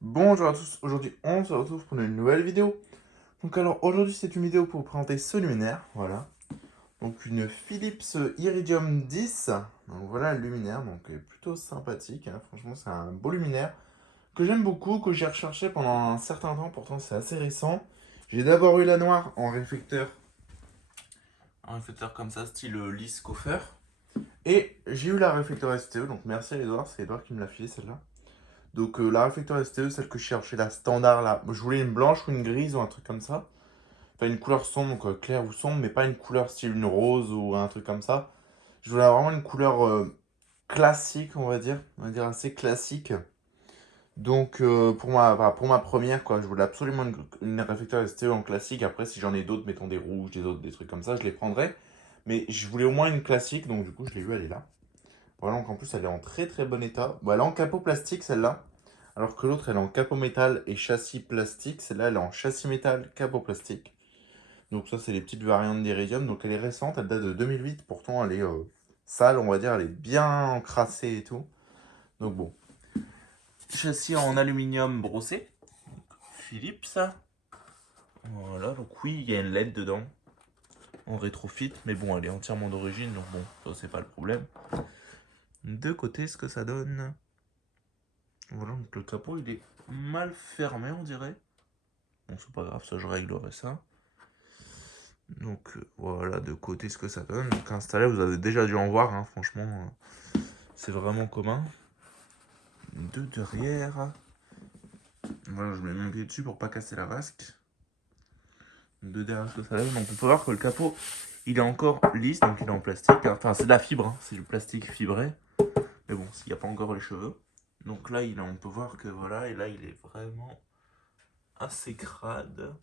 Bonjour à tous, aujourd'hui on se retrouve pour une nouvelle vidéo. Donc alors aujourd'hui c'est une vidéo pour vous présenter ce luminaire, voilà. Donc une Philips Iridium 10, donc voilà le luminaire, donc plutôt sympathique, hein. Franchement c'est un beau luminaire que j'aime beaucoup, que j'ai recherché pendant un certain temps, pourtant c'est assez récent. J'ai d'abord eu la noire en réflecteur, un réflecteur comme ça style Lis Coffer. Et j'ai eu la réflecteur STE, donc merci à Edouard, c'est Edouard qui me l'a filé celle-là. Donc la réflecteur STE, celle que je cherchais, la standard là. Je voulais une blanche ou une grise ou un truc comme ça. Enfin une couleur sombre, donc claire ou sombre, mais pas une couleur style une rose ou un truc comme ça. Je voulais vraiment une couleur classique, on va dire. On va dire assez classique. Donc pour ma première, quoi, je voulais absolument une réflecteur STE en classique. Après, si j'en ai d'autres, mettons des rouges, des autres, des trucs comme ça, je les prendrai. Mais je voulais au moins une classique, donc du coup je l'ai vu, elle est là. Voilà, donc en plus elle est en très très bon état. Bon, elle est en capot plastique celle-là. Alors que l'autre elle est en capot métal et châssis plastique. Celle-là elle est en châssis métal, capot plastique. Donc ça c'est les petites variantes d'Iridium. Donc elle est récente, elle date de 2008. Pourtant elle est sale, on va dire. Elle est bien encrassée et tout. Donc bon. Châssis en aluminium brossé. Philips. Voilà, donc oui, il y a une LED dedans. En rétrofit. Mais bon, elle est entièrement d'origine. Donc bon, ça c'est pas le problème. De côté, ce que ça donne. Voilà, donc le capot il est mal fermé, on dirait. Bon, c'est pas grave, ça je réglerai ça. Donc voilà, de côté ce que ça donne. Donc installé, vous avez déjà dû en voir, hein, franchement, c'est vraiment commun. De derrière. Voilà, je mets mon pied dessus pour pas casser la vasque. De derrière ce que ça donne. Donc on peut voir que le capot il est encore lisse, donc il est en plastique. Enfin, c'est de la fibre, hein, c'est du plastique fibré. Mais bon, s'il n'y a pas encore les cheveux. Donc là, on peut voir que voilà, et là il est vraiment assez crade.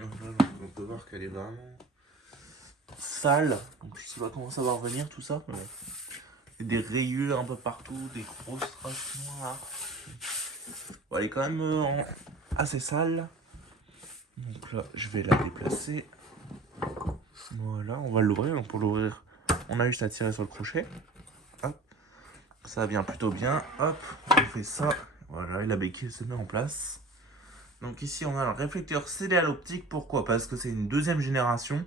On peut voir qu'elle est vraiment sale. Donc je sais pas comment ça va revenir tout ça. Mais bon. Des rayures un peu partout, des grosses traces noires. Bon, elle est quand même assez sale. Donc là, je vais la déplacer. Voilà, on va l'ouvrir. Donc pour l'ouvrir, on a juste à tirer sur le crochet. Hop, ça vient plutôt bien. Hop, on fait ça. Voilà, et la béquille se met en place. Donc ici, on a un réflecteur CD à l'optique. Pourquoi? Parce que c'est une deuxième génération.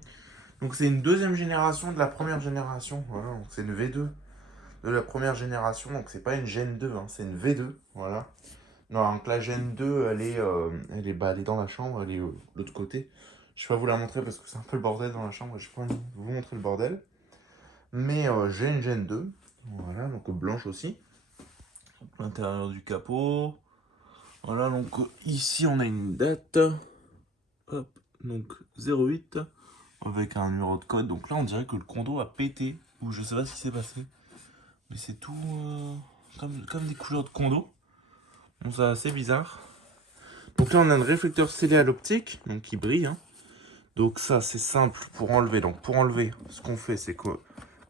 Donc c'est une deuxième génération de la première génération. Voilà, donc c'est une V2 de la première génération. Donc c'est pas une Gen 2, hein, c'est une V2. Voilà. Non, donc la Gen 2, elle est dans la chambre, elle est de l'autre côté. Je vais pas vous la montrer parce que c'est un peu le bordel dans la chambre. Je vais pas vous montrer le bordel. Mais j'ai une Gen 2. Voilà, donc blanche aussi. L'intérieur du capot. Voilà, donc ici on a une date. Hop, donc 08 avec un numéro de code. Donc là, on dirait que le condo a pété. Ou je sais pas ce qui s'est passé. Mais c'est tout comme des couleurs de condo. Donc c'est assez bizarre. Donc là, on a un réflecteur scellé à l'optique. Donc qui brille, hein. Donc ça, c'est simple pour enlever. Donc pour enlever, ce qu'on fait, c'est que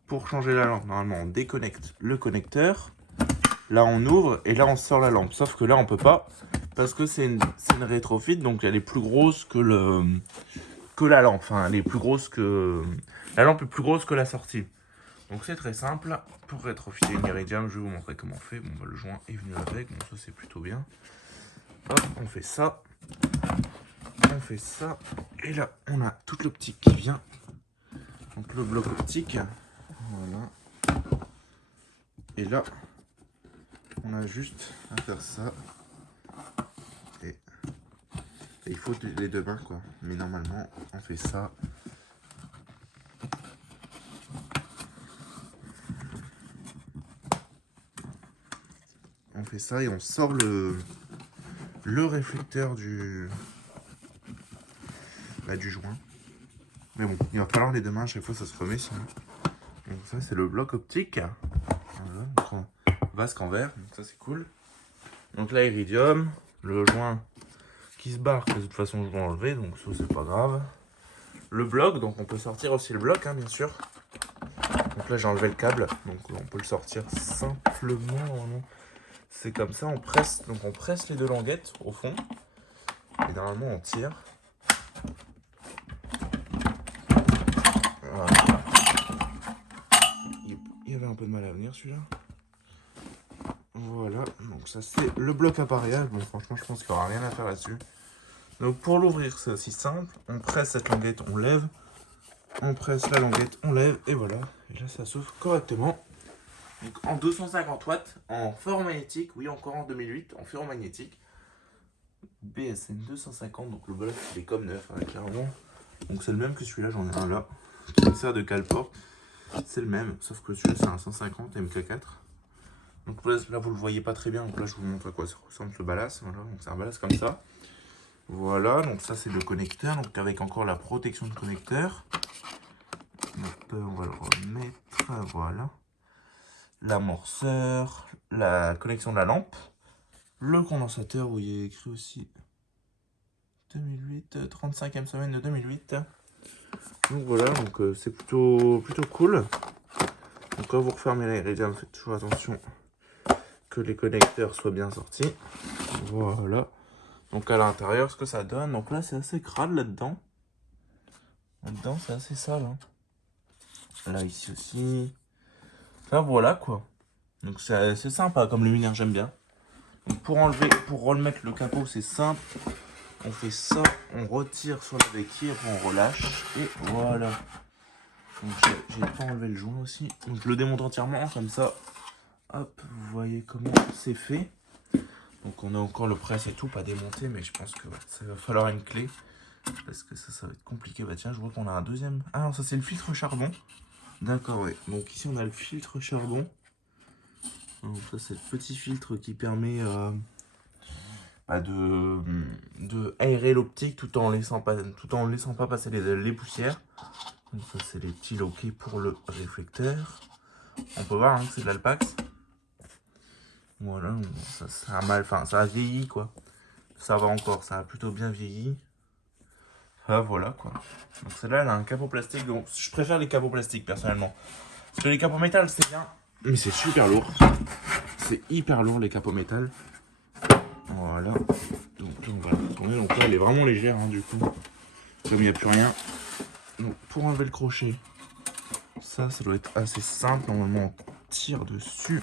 pour changer la lampe, normalement, on déconnecte le connecteur. Là, on ouvre et là, on sort la lampe. Sauf que là, on peut pas. Parce que c'est une rétrofit. Donc elle est plus grosse que la lampe. Enfin, elle est plus grosse que... La lampe est plus grosse que la sortie. Donc c'est très simple. Pour rétrofitter une Iridium, je vais vous montrer comment on fait. Bon, bah, le joint est venu avec, donc ça c'est plutôt bien. Hop, on fait ça. On fait ça. Et là, on a toute l'optique qui vient. Donc le bloc optique. Voilà. Et là, on a juste à faire ça. Et il faut les deux mains, quoi. Mais normalement, on fait ça. On fait ça et on sort le réflecteur du joint. Mais bon, il va falloir les deux mains, à chaque fois ça se remet sinon. Donc ça c'est le bloc optique. Voilà, donc vasque en verre, donc ça c'est cool. Donc là Iridium, le joint qui se barre, que de toute façon je vais enlever, donc ça c'est pas grave. Le bloc, donc on peut sortir aussi le bloc, hein, bien sûr. Donc là j'ai enlevé le câble, donc on peut le sortir simplement. C'est comme ça, on presse les deux languettes au fond. Et normalement on tire. Voilà. Il y avait un peu de mal à venir celui-là. Voilà, donc ça c'est le bloc appareillage. Bon, franchement, je pense qu'il n'y aura rien à faire là-dessus. Donc pour l'ouvrir, c'est aussi simple. On presse cette languette, on lève. On presse la languette, on lève, et voilà. Et là, ça s'ouvre correctement. Donc en 250 watts, en ferromagnétique, oui, encore en 2008, en ferromagnétique. BSN 250, donc le bloc il est comme neuf, hein, clairement. Donc c'est le même que celui-là, j'en ai un là, qui me sert de cale-porte. C'est le même, sauf que celui-là c'est un 150 MK4. Donc là vous le voyez pas très bien, donc là je vous montre à quoi ça ressemble le ballast. Voilà, donc c'est un ballast comme ça. Voilà, donc ça c'est le connecteur, donc avec encore la protection de connecteur. Donc on va le remettre, voilà. L'amorceur, la connexion de la lampe, le condensateur où il est écrit aussi 2008, 35e semaine de 2008. Donc voilà, donc c'est plutôt cool. Donc quand vous refermez l'Iridium, faites toujours attention que les connecteurs soient bien sortis. Voilà. Donc à l'intérieur, ce que ça donne. Donc là, c'est assez crade là-dedans. Là-dedans, c'est assez sale. Hein. Là, ici aussi. Enfin voilà quoi. Donc c'est sympa comme luminaire, j'aime bien. Donc pour remettre le capot, c'est simple. On fait ça, on retire sur la béquille, après on relâche. Et voilà. Donc j'ai pas enlevé le joint aussi. Donc je le démonte entièrement comme ça. Hop, vous voyez comment c'est fait. Donc on a encore le presse et tout, pas démonté, mais je pense que ouais, ça va falloir une clé. Parce que ça va être compliqué. Bah tiens, je vois qu'on a un deuxième. Ah non, ça c'est le filtre charbon. D'accord, ouais. Donc ici on a le filtre charbon. Donc ça c'est le petit filtre qui permet de aérer l'optique tout en laissant pas passer les poussières. Donc ça c'est les petits loquets pour le réflecteur. On peut voir hein, que c'est de l'Alpax. Voilà, ça a mal, enfin ça a vieilli quoi. Ça va encore, ça a plutôt bien vieilli. Ah voilà quoi. Donc celle-là elle a un capot plastique, donc je préfère les capots plastiques personnellement. Parce que les capots métal c'est bien, mais c'est super lourd. C'est hyper lourd les capots métal. Voilà. Donc là elle est vraiment légère hein, du coup. Comme il n'y a plus rien. Donc pour enlever le crochet, ça doit être assez simple. Normalement on tire dessus.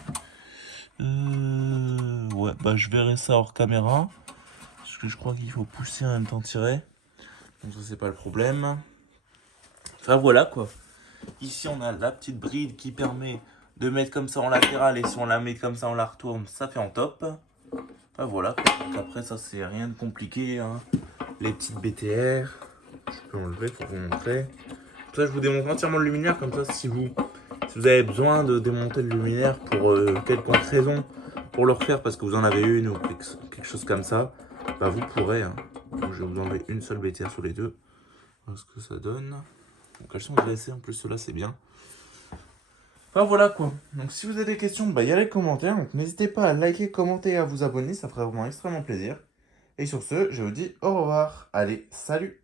Ouais, bah je verrai ça hors caméra. Parce que je crois qu'il faut pousser en même temps tirer. Donc ça c'est pas le problème. Enfin voilà quoi. Ici on a la petite bride qui permet de mettre comme ça en latéral. Et si on la met comme ça on la retourne, ça fait en top. Enfin voilà quoi. Donc après ça c'est rien de compliqué. Hein. Les petites BTR. Je peux enlever pour vous montrer. Comme ça je vous démontre entièrement le luminaire. Comme ça si vous avez besoin de démonter le luminaire pour quelconque raison, pour le refaire parce que vous en avez une ou quelque chose comme ça, bah vous pourrez. Hein. Donc, je vais vous enlever une seule BTR sur les deux. Voilà ce que ça donne. Donc elles sont dressées, en plus cela c'est bien. Enfin voilà quoi. Donc si vous avez des questions, bah il y a les commentaires. Donc n'hésitez pas à liker, commenter et à vous abonner, ça ferait vraiment extrêmement plaisir. Et sur ce, je vous dis au revoir. Allez, salut!